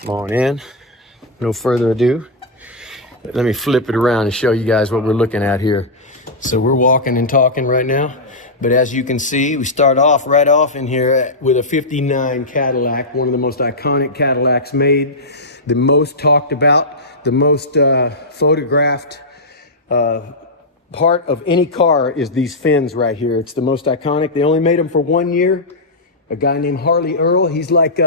Come on in. No further ado. Let me flip it around and show you guys what we're looking at here. So we're walking and talking right now, but as you can see, we start off right off in here with a 59 Cadillac, one of the most iconic Cadillacs made, the most talked about, the most photographed part of any car is these fins right here. It's the most iconic. They only made them for 1 year. A guy named Harley Earl, he's like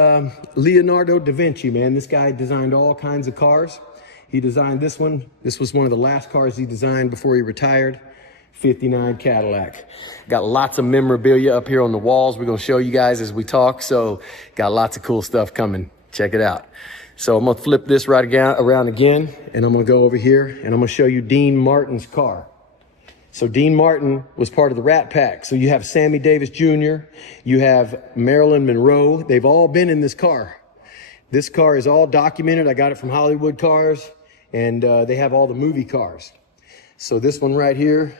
Leonardo da Vinci, man. This guy designed all kinds of cars. He designed this one. This was one of the last cars he designed before he retired. 59 Cadillac. Got lots of memorabilia up here on the walls. We're gonna show you guys as we talk. So got lots of cool stuff coming. Check it out. So I'm gonna flip this right around again, and I'm gonna go over here and I'm gonna show you Dean Martin's car. So Dean Martin was part of the Rat Pack. So you have Sammy Davis Jr., you have Marilyn Monroe. They've all been in this car. This car is all documented. I got it from Hollywood Cars, and they have all the movie cars. So this one right here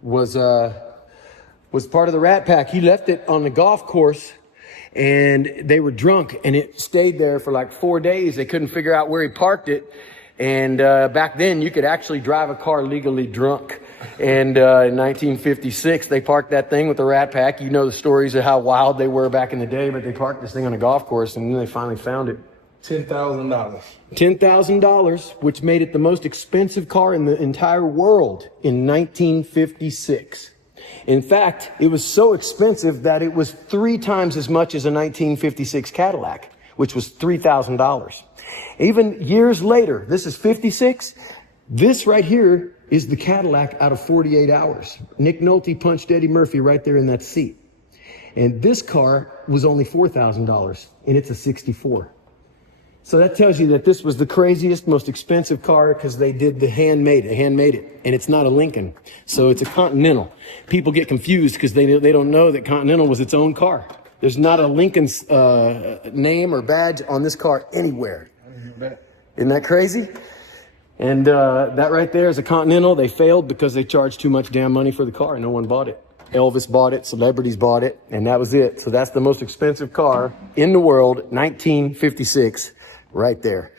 was part of the Rat Pack. He left it on the golf course, and they were drunk, and it stayed there for like 4 days. They couldn't figure out where he parked it. And back then, you could actually drive a car legally drunk. And in 1956, they parked that thing with the Rat Pack. You know the stories of how wild they were back in the day, but they parked this thing on a golf course, and then they finally found it. $10,000. $10,000, which made it the most expensive car in the entire world in 1956. In fact, it was so expensive that it was 3 times as much as a 1956 Cadillac, which was $3,000. Even years later, this is 56. This right here is the Cadillac out of 48 hours. Nick Nolte punched Eddie Murphy right there in that seat. And this car was only $4,000, and it's a 64. So that tells you that this was the craziest, most expensive car because they did the handmade it, and it's not a Lincoln. So it's a Continental. People get confused because they don't know that Continental was its own car. There's not a Lincoln's name or badge on this car anywhere. Isn't that crazy? And that right there is a Continental. They failed because they charged too much damn money for the car. No one bought it. Elvis bought it, celebrities bought it, and that was it. So that's the most expensive car in the world, 1956, right there.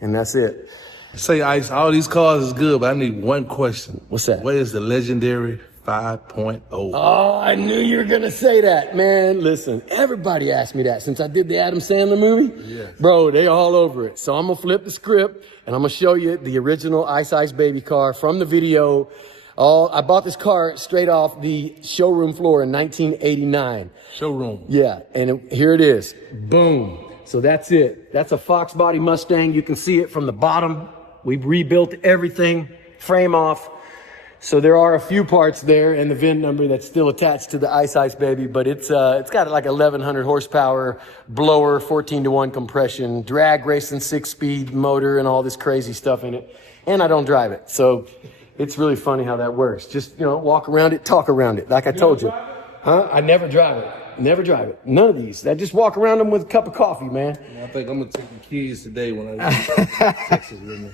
And that's it. Say, Ice, all these cars is good, but I need one question. What's that? Where is the legendary 5.0? Oh, I knew you were going to say that, man. Listen, everybody asked me that since I did the Adam Sandler movie. Yes. Bro, they all over it. So I'm going to flip the script, and I'm going to show you the original Ice Baby car from the video. I bought this car straight off the showroom floor in 1989. Showroom. Yeah, and here it is. Boom. So that's it. That's a Fox body Mustang. You can see it from the bottom. We've rebuilt everything, frame off. So there are a few parts there and the VIN number that's still attached to the Ice Baby, but it's got like 1,100 horsepower, blower, 14-to-1 compression, drag racing 6-speed motor, and all this crazy stuff in it. And I don't drive it, so it's really funny how that works. Just, walk around it, talk around it, like I told you. Huh? I never drive it. Never drive it. None of these. I just walk around them with a cup of coffee, man. I think I'm going to take the keys today when I go to Texas with me.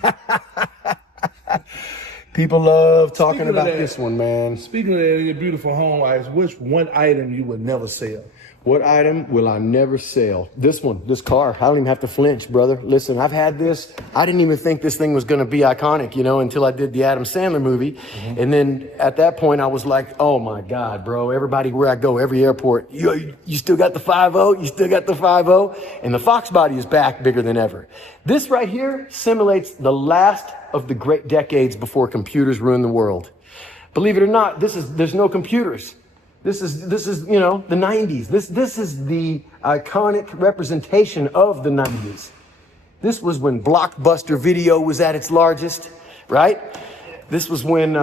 People love talking about this one, man. Speaking of that, your beautiful home, Ice, which one item you would never sell? What item will I never sell? This one, this car. I don't even have to flinch, brother. Listen, I've had this. I didn't even think this thing was going to be iconic, until I did the Adam Sandler movie. Mm-hmm. And then at that point, I was like, oh my God, bro. Everybody where I go, every airport, you still got the 5.0? You still got the 5.0? And the Fox body is back bigger than ever. This right here simulates the last of the great decades before computers ruined the world. Believe it or not, there's no computers. This is the 90s. This is the iconic representation of the 90s. This was when Blockbuster Video was at its largest, right? This was when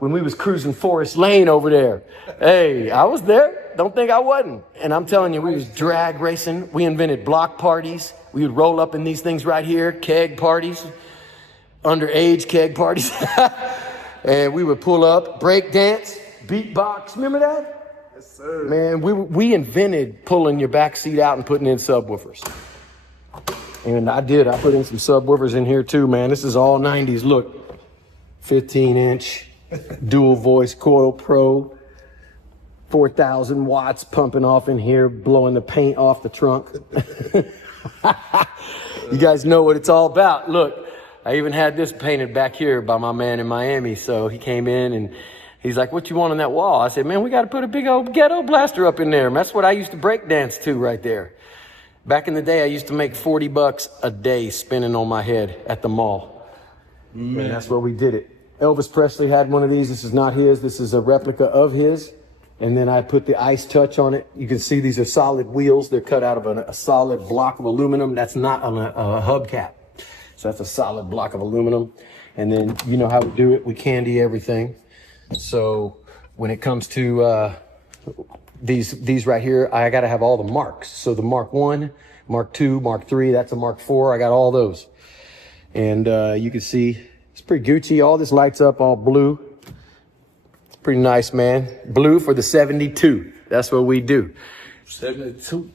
we was cruising Forest Lane over there. Hey, I was there. Don't think I wasn't. And I'm telling you, we was drag racing. We invented block parties. We would roll up in these things right here, keg parties, underage keg parties. And we would pull up, break dance, beatbox. Remember that? Yes, sir. Man, we invented pulling your back seat out and putting in subwoofers. And I did. I put in some subwoofers in here too, man. This is all 90s. Look, 15-inch, dual voice coil pro, 4,000 watts pumping off in here, blowing the paint off the trunk. You guys know what it's all about. Look, I even had this painted back here by my man in Miami. So he came in and he's like, what you want on that wall? I said, man, we got to put a big old ghetto blaster up in there. And that's what I used to break dance to right there. Back in the day, I used to make $40 a day spinning on my head at the mall. Man. And that's where we did it. Elvis Presley had one of these. This is not his. This is a replica of his. And then I put the ice touch on it. You can see these are solid wheels. They're cut out of a solid block of aluminum. That's not a hubcap. So that's a solid block of aluminum. And then you know how we do it. We candy everything. So when it comes to these right here, I got to have all the marks. So the Mark 1, Mark 2, Mark 3, that's a Mark 4. I got all those. And you can see it's pretty Gucci. All this lights up all blue. Pretty nice, man. Blue for the 72. That's what we do. 72.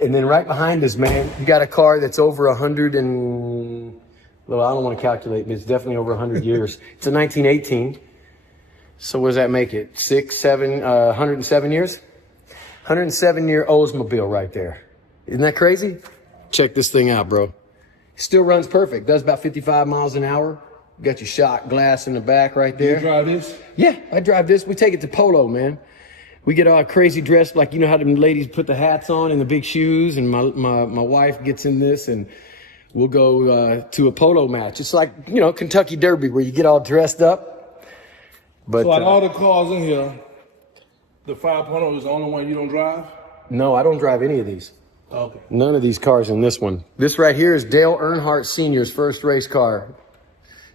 And then right behind us, man, you got a car that's over 100 and, well, I don't want to calculate, but it's definitely over 100 years. It's a 1918. So what does that make it? 107 years? 107-year Oldsmobile right there. Isn't that crazy? Check this thing out, bro. Still runs perfect. Does about 55 miles an hour. Got your shot glass in the back right there. You drive this? Yeah, I drive this. We take it to Polo, man. We get all crazy dressed, like you know how them ladies put the hats on and the big shoes, and my wife gets in this, and we'll go to a polo match. It's like, you know, Kentucky Derby where you get all dressed up. But so out of all the cars in here, the 5.0 is the only one you don't drive? No, I don't drive any of these. Okay. None of these cars in this one. This right here is Dale Earnhardt Sr.'s first race car.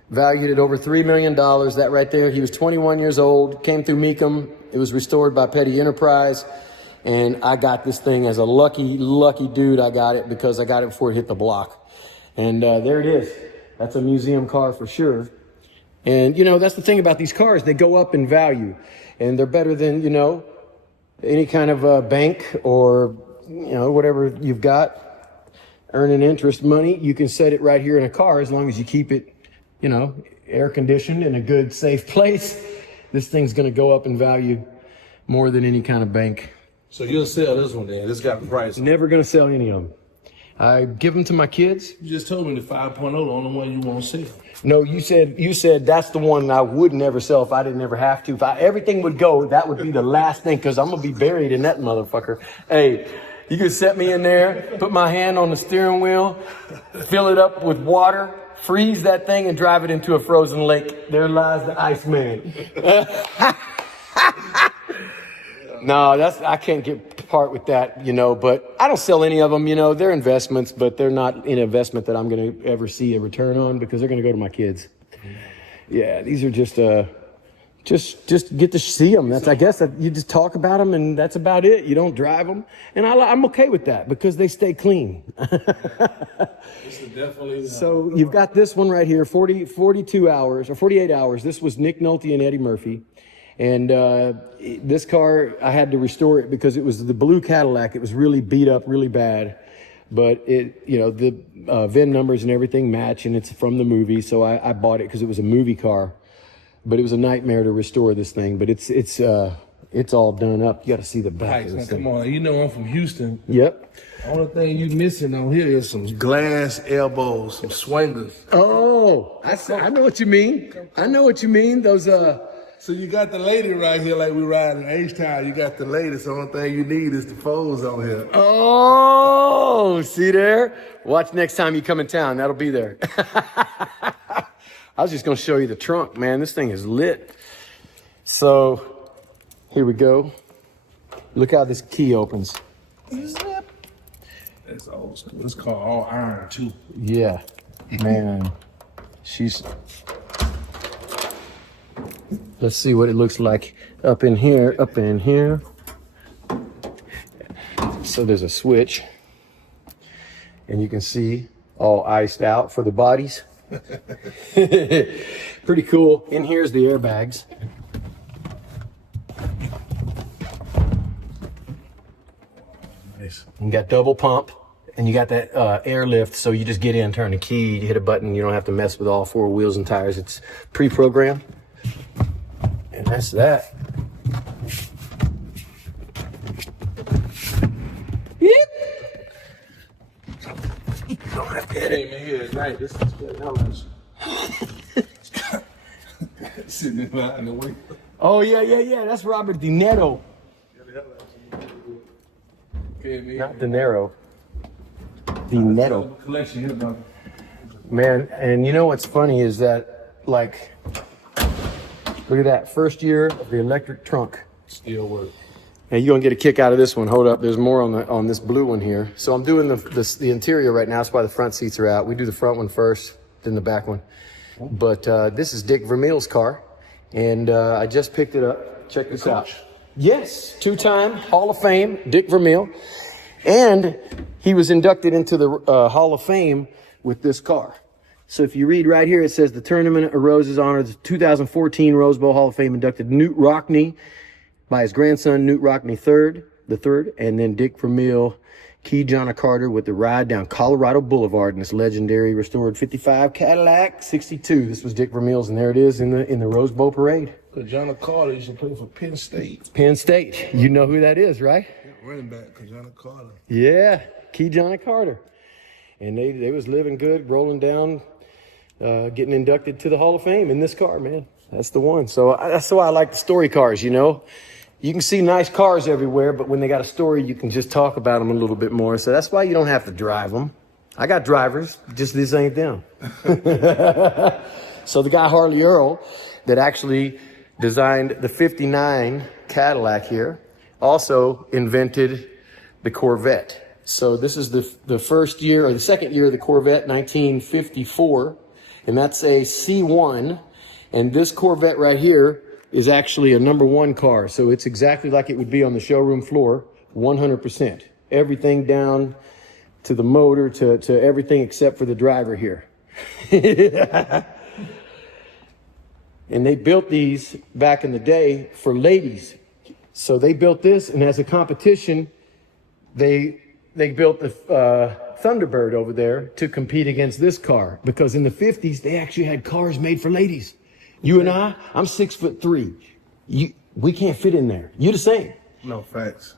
Valued at over $3 million. That right there. He was 21 years old, came through Mecum. It was restored by Petty Enterprise. And I got this thing as a lucky dude. I got it because I got it before it hit the block. And there it is. That's a museum car for sure. And, you know, that's the thing about these cars. They go up in value. And they're better than, you know, any kind of bank or, you know, whatever you've got. Earning interest money. You can set it right here in a car as long as you keep it, you know, air conditioned in a good, safe place. This thing's going to go up in value more than any kind of bank. So you'll sell this one then? This got the price. Never going to sell any of them. I give them to my kids. You just told me the 5.0 the only one you won't sell. No, you said that's the one I would never sell if I didn't ever have to. If everything would go, that would be the last thing because I'm going to be buried in that motherfucker. Hey, you can set me in there, put my hand on the steering wheel, fill it up with water, freeze that thing and drive it into a frozen lake. There lies the Iceman. No, I can't get part with that, you know, but I don't sell any of them, you know, they're investments, but they're not an investment that I'm going to ever see a return on because they're going to go to my kids. Yeah, these are just get to see them. That's, I guess, that you just talk about them and that's about it. You don't drive them. And I'm okay with that because they stay clean. This is definitely So you've got this one right here, 42 hours or 48 hours. This was Nick Nolte and Eddie Murphy. And this car, I had to restore it because it was the blue Cadillac. It was really beat up, really bad. But it, you know, the VIN numbers and everything match, and it's from the movie. So I bought it because it was a movie car. But it was a nightmare to restore this thing. But it's all done up. You got to see the back of this thing. Come on, you know I'm from Houston. Yep. Only thing you missing on here is some glass elbows, some swingers. Oh, I know what you mean. I know what you mean. Those So you got the lady right here like we ride in H-Town. You got the lady. So the only thing you need is the foes on here. Oh, see there? Watch next time you come in town. That'll be there. I was just going to show you the trunk, man. This thing is lit. So here we go. Look how this key opens. Zip. That's old school. It's called all iron too. Yeah, man. Let's see what it looks like up in here, So there's a switch. And you can see all iced out for the bodies. Pretty cool. In here's the airbags. Nice. You got double pump. And you got that airlift, so you just get in, turn the key, you hit a button. You don't have to mess with all four wheels and tires. It's pre-programmed. And that's that. Yep. don't have to edit me here at night. This is good. How much? Sitting behind the window. Oh, yeah. That's Robert De Niro. Not De Niro. De Niro. Collection here, brother. Man, and you know what's funny is that, like, look at that. First year of the electric trunk. Still work. Now you're gonna get a kick out of this one. Hold up, there's more on this blue one here. So I'm doing the interior right now. That's why the front seats are out. We do the front one first, then the back one. But this is Dick Vermeil's car, and I just picked it up. Check this out. Yes, 2-time Hall of Fame, Dick Vermeil, and he was inducted into the Hall of Fame with this car. So if you read right here, it says the Tournament of Roses honored the 2014 Rose Bowl Hall of Fame inducted Newt Rockne by his grandson, Newt Rockne III, and then Dick Vermeil, Key John Carter with the ride down Colorado Boulevard in this legendary restored 55 Cadillac 62. This was Dick Vermeil's, and there it is in the Rose Bowl parade. John Carter used to play for Penn State. Penn State. You know who that is, right? Running back, John Carter. Yeah, Key John Carter. And they was living good, rolling down, getting inducted to the Hall of Fame in this car, man. That's the one. So that's why I like the story cars, you know. You can see nice cars everywhere, but when they got a story, you can just talk about them a little bit more. So that's why you don't have to drive them. I got drivers, just this ain't them. So the guy Harley Earl that actually designed the 59 Cadillac here also invented the Corvette. So this is the first year, or the second year of the Corvette, 1954, and that's a C1. And this Corvette right here is actually a #1 car. So it's exactly like it would be on the showroom floor, 100%. Everything down to the motor, to everything except for the driver here. And they built these back in the day for ladies. So they built this, and as a competition, they built the Thunderbird over there to compete against this car. Because in the 50s, they actually had cars made for ladies. You and I'm 6'3". We can't fit in there. You the same. No, facts.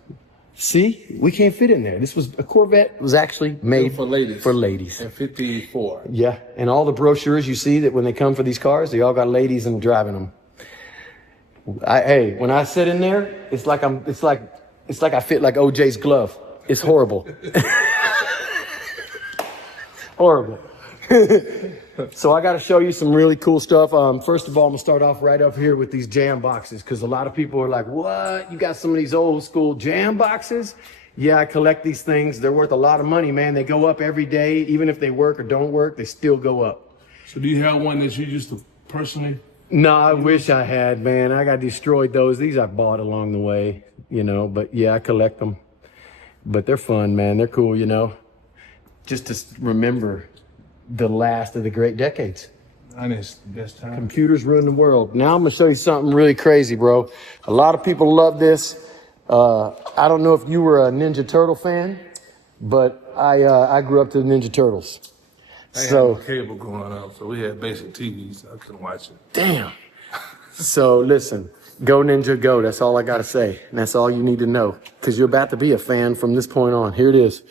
See, we can't fit in there. A Corvette was actually made for ladies. For ladies. In 54. Yeah, and all the brochures you see that when they come for these cars, they all got ladies and driving them. Hey, when I sit in there, it's like I fit like OJ's glove. It's horrible. Horrible. So I got to show you some really cool stuff. First of all, I'm gonna start off right up here with these jam boxes, because a lot of people are like, what? You got some of these old school jam boxes? Yeah, I collect these things. They're worth a lot of money, man. They go up every day. Even if they work or don't work, they still go up. So do you have one that you used to personally? No, I wish I had, man. I got destroyed those. These I bought along the way, you know, but yeah, I collect them. But they're fun, man. They're cool, you know, just to remember the last of the great decades. And it's the best time. Computers ruin the world. Now I'm gonna show you something really crazy, bro. A lot of people love this. I don't know if you were a Ninja Turtle fan, but I grew up to the Ninja Turtles. I had no cable growing up, so we had basic TVs. I couldn't watch it. Damn. So listen, go Ninja go. That's all I gotta say, and that's all you need to know, because you're about to be a fan from this point on. Here it is.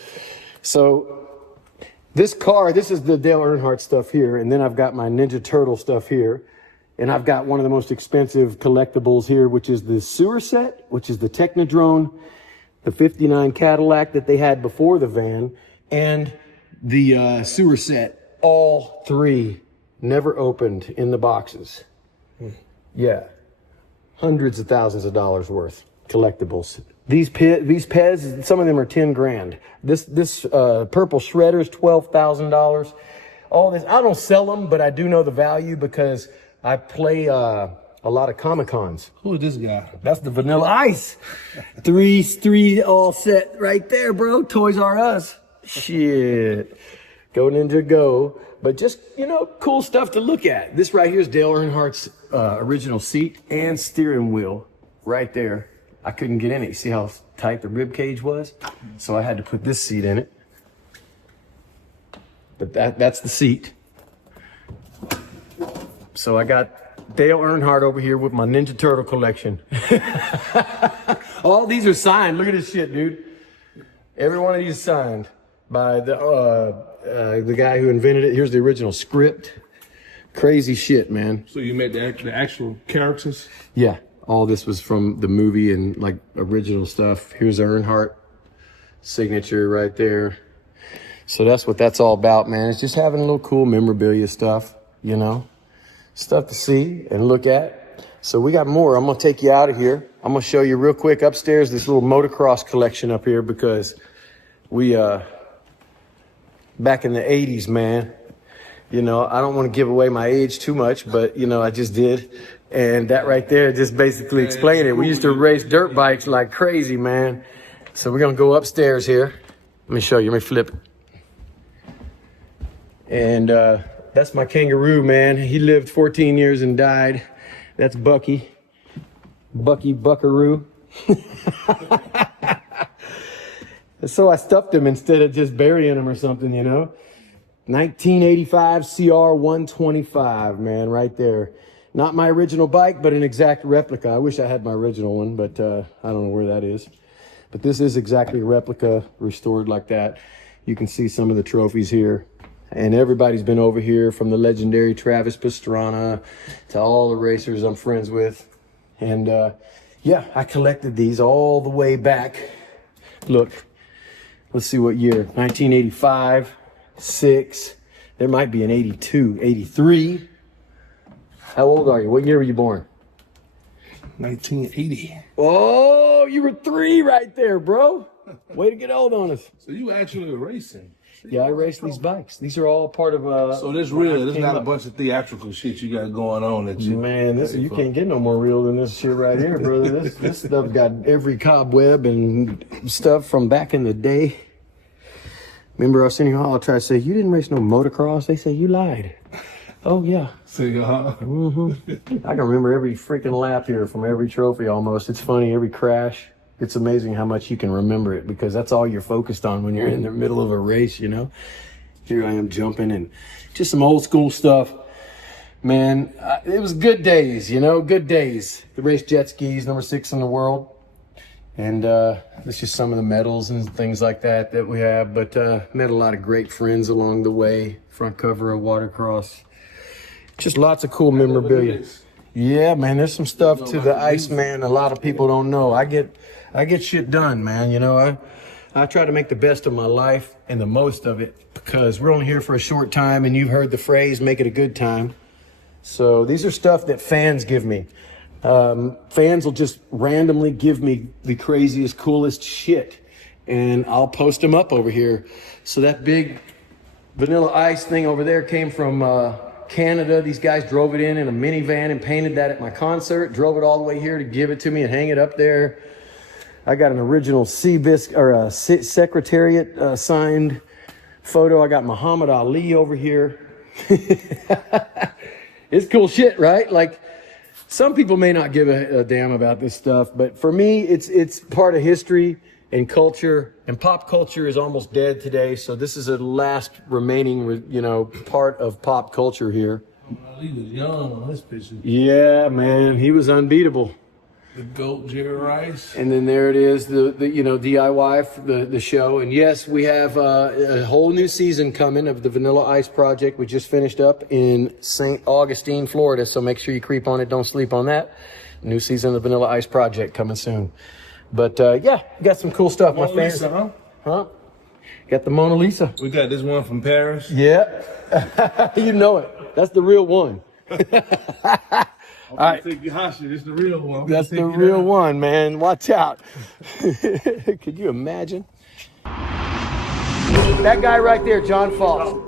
So this car, this is the Dale Earnhardt stuff here, and then I've got my Ninja Turtle stuff here, and I've got one of the most expensive collectibles here, which is the sewer set, which is the Technodrome, the 59 Cadillac that they had before the van, and the sewer set. All three never opened in the boxes. Yeah, hundreds of thousands of dollars worth collectibles. These Pez, some of them are 10 grand. This purple shredder is $12,000. All this, I don't sell them, but I do know the value because I play a lot of Comic-Cons. Who is this guy? That's the Vanilla Ice. three all set right there, bro. Toys R Us. Shit. Go Ninja go. But just, you know, cool stuff to look at. This right here is Dale Earnhardt's original seat and steering wheel right there. I couldn't get in it. You see how tight the rib cage was? So I had to put this seat in it. But that's the seat. So I got Dale Earnhardt over here with my Ninja Turtle collection. All these are signed. Look at this shit, dude. Every one of these is signed. by the guy who invented it. Here's the original script. Crazy shit, man. So you made the actual characters? Yeah, all this was from the movie and like original stuff. Here's Earnhardt signature right there. So that's what that's all about, man. It's just having a little cool memorabilia stuff, you know, stuff to see and look at. So we got more. I'm gonna take you out of here. I'm gonna show you real quick upstairs this little motocross collection up here, because we back in the 80s, man. You know, I don't want to give away my age too much, but, you know, I just did. And that right there just basically explained it. We used to race dirt bikes like crazy, man. So we're going to go upstairs here. Let me show you. Let me flip it. And that's my kangaroo, man. He lived 14 years and died. That's Bucky. Bucky Buckaroo. So I stuffed him instead of just burying him or something, you know. 1985 CR 125, man, right there. Not my original bike, but an exact replica. I wish I had my original one, but I don't know where that is. But this is exactly a replica, restored like that. You can see some of the trophies here. And everybody's been over here, from the legendary Travis Pastrana to all the racers I'm friends with. And yeah, I collected these all the way back. Look, let's see what year. 1985. 6, there might be an 82, 83. How old are you? What year were you born? 1980. Oh, you were 3 right there, bro. Way to get old on us. So you actually were racing? Yeah, I raced these bikes. These are all part of So this real. There's not a bunch of theatrical shit you got going on that you. Man, this you can't get no more real than this shit right here, brother. This stuff got every cobweb and stuff from back in the day. Remember, Arsenio Hall tried to say, you didn't race no motocross. They say, you lied. Oh, yeah. See, Mm-hmm. I can remember every freaking lap here from every trophy almost. It's funny, every crash. It's amazing how much you can remember it, because that's all you're focused on when you're in the middle of a race, you know? Here I am jumping and just some old school stuff. Man, it was good days, you know, good days. The race jet skis, number 6 in the world. And it's just some of the medals and things like that we have. But met a lot of great friends along the way. Front cover of Watercross. Just lots of cool memorabilia. Yeah, man, there's some stuff to the Iceman a lot of people don't know. I get shit done, man. You know, I try to make the best of my life and the most of it, because we're only here for a short time, and you've heard the phrase, make it a good time. So these are stuff that fans give me. Fans will just randomly give me the craziest, coolest shit, and I'll post them up over here. So that big Vanilla Ice thing over there came from Canada. These guys drove it in a minivan and painted that at my concert, drove it all the way here to give it to me and hang it up there. I got an original Seabiscuit or a Secretariat signed photo. I got Muhammad Ali over here. It's cool shit, right? Like, some people may not give a damn about this stuff, but for me, it's part of history and culture, and pop culture is almost dead today. So this is a last remaining, you know, part of pop culture here. He was young on this picture. Yeah, man, he was unbeatable. The GOAT, Jerry Rice. And then there it is, the you know, DIY, the show. And yes, we have a whole new season coming of the Vanilla Ice Project. We just finished up in St. Augustine, Florida. So make sure you creep on it. Don't sleep on that. New season of the Vanilla Ice Project coming soon. But yeah, we got some cool stuff. Mona Lisa, huh? Got the Mona Lisa. We got this one from Paris. Yeah. You know it. That's the real one. All right. Take you hostage. It's the real one. That's the real one, man. Watch out. Could you imagine? That guy right there, John Foss.